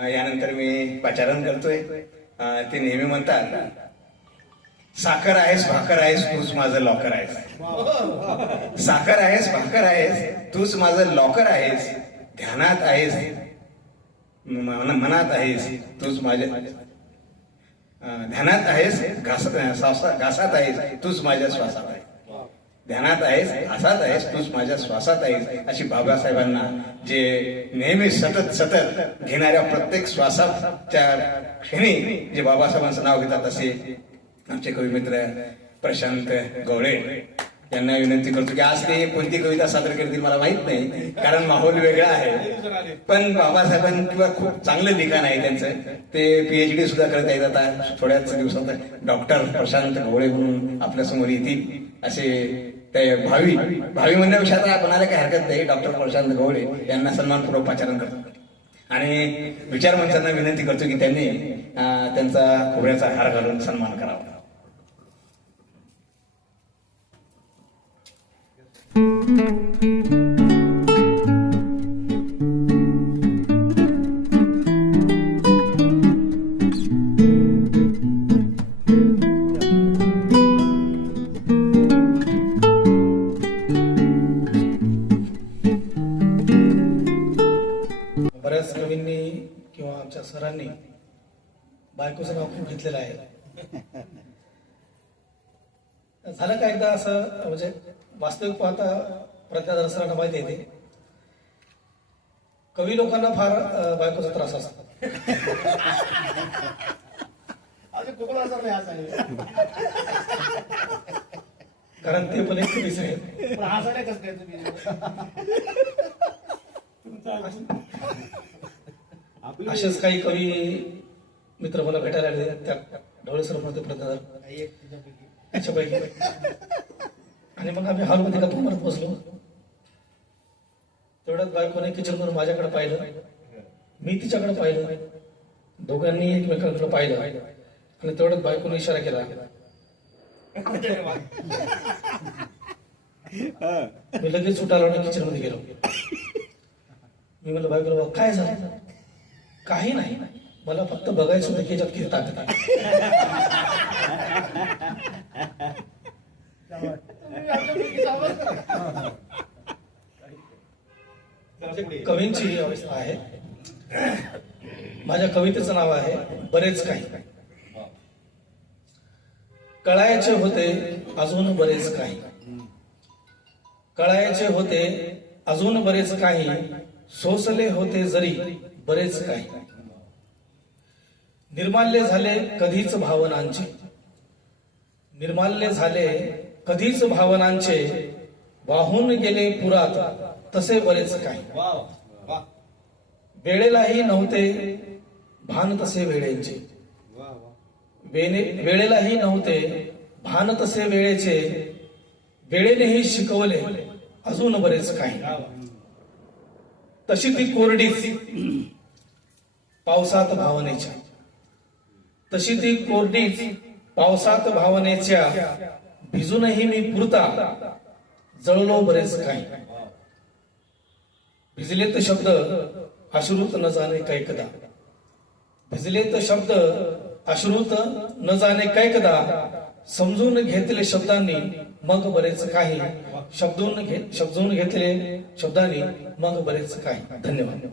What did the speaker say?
यानंतर मी पाचारण करतोय. ते नेहमी म्हणतात साखर आहेस भाकर आहेस तूच माझं लॉकर आहेस. साखर आहेस भाकर आहेस तूच माझं लॉकर आहेस ध्यानात आहेस मनात आहेस तूच माझ्या ध्यानात आहेस घासात घासात आहेस तूच माझ्या श्वासात आहे ध्यानात आहेस आसात आहेस तूच माझ्या श्वासात आहेस अशी बाबासाहेबांना जे नेहमी सतत सतत घेणाऱ्या प्रत्येक श्वासाच्या क्षणी जे बाबासाहेबांचं नाव घेतात असे आमचे कविमित्र प्रशांत गवळे. यांना विनंती करतो की आज ते कोणती कविता सादर करतील मला माहीत नाही कारण माहोल वेगळा आहे. पण बाबासाहेबां किंवा खूप चांगलं लिखाण आहे त्यांचं. ते पीएचडी सुद्धा करत आहेत आता थोड्याच दिवसात डॉक्टर प्रशांत गवळे म्हणून आपल्यासमोर येतील असे ते भावी भावी म्हणण्यापेक्षा आता कोणाला काही हरकत नाही डॉक्टर प्रशांत गवळे यांना सन्मानपूर्वक पाचारण करतो. आणि विचार मंचांना विनंती करतो की त्यांनी त्यांचा खोबऱ्याचा हार घालून सन्मान करावा. कवींनी किंवा आमच्या सरांनी बायकोचं नाव खूप घेतलेलं आहे. झालं का एकदा असं म्हणजे वास्तविक पाहता प्रज्ञाधर सरांना माहिती आहे ते. कवी लोकांना फार बायकोचा त्रास असतो. कारण ते पण एक कवीच आहेत पण हसायला कसं काय तुम्ही असेच काही कवी मित्र मला भेटायला आले त्या ढवळे सर म्हणते. त्याच्यापैकी. आणि मग आम्ही हॉलमध्ये गप्पा मारत बसलो. तेवढ्यात बायकोने किचन करून माझ्याकडे पाहिलं. मी तिच्याकडे पाहिलं. दोघांनी एकमेकांकडे पाहिलं. आणि तेवढ्यात बायकोने इशारा केला. मी लगेच उठालो आणि किचनमध्ये गेलो. मी म्हणलं बायकोला "बाबा, काय झालं? काही नाही. मला फक्त बघायचं होतं की याच्यात किती ताकद कवींची अवस्था आहे. माझ्या कवितेचं नाव आहे बरेच काही. कळायचे होते अजून बरेच काही. कळायचे होते अजून बरेच काही. सोसले होते जरी बरेच काही. निर्माल्य झाले कधीच भावनांचे. निर्माल्य झाले कधीच भावनांचे. वाहून गेले पुरात तसे बरेच काही. वेळेलाही नव्हते भान तसे वेळेचे. वेळेलाही नव्हते भान तसे वेळेचे. वेळेनेही शिकवले अजून बरेच काही. तशी ती कोरडीच पावसात भावनेच्या. तशी ती कोरडीच पावसात भावनेच्या भिजूनही मी पुरता जळलो बरेच काही. भिजलेत शब्द अश्रुत न जाणे कैकदा. भिजलेत शब्द अश्रुत न जाणे कैकदा. समजून घेतले शब्दांनी मग बरेच काही. शब्दून घे शब्दून घेतले शब्दांनी मग बरेच काही. धन्यवाद.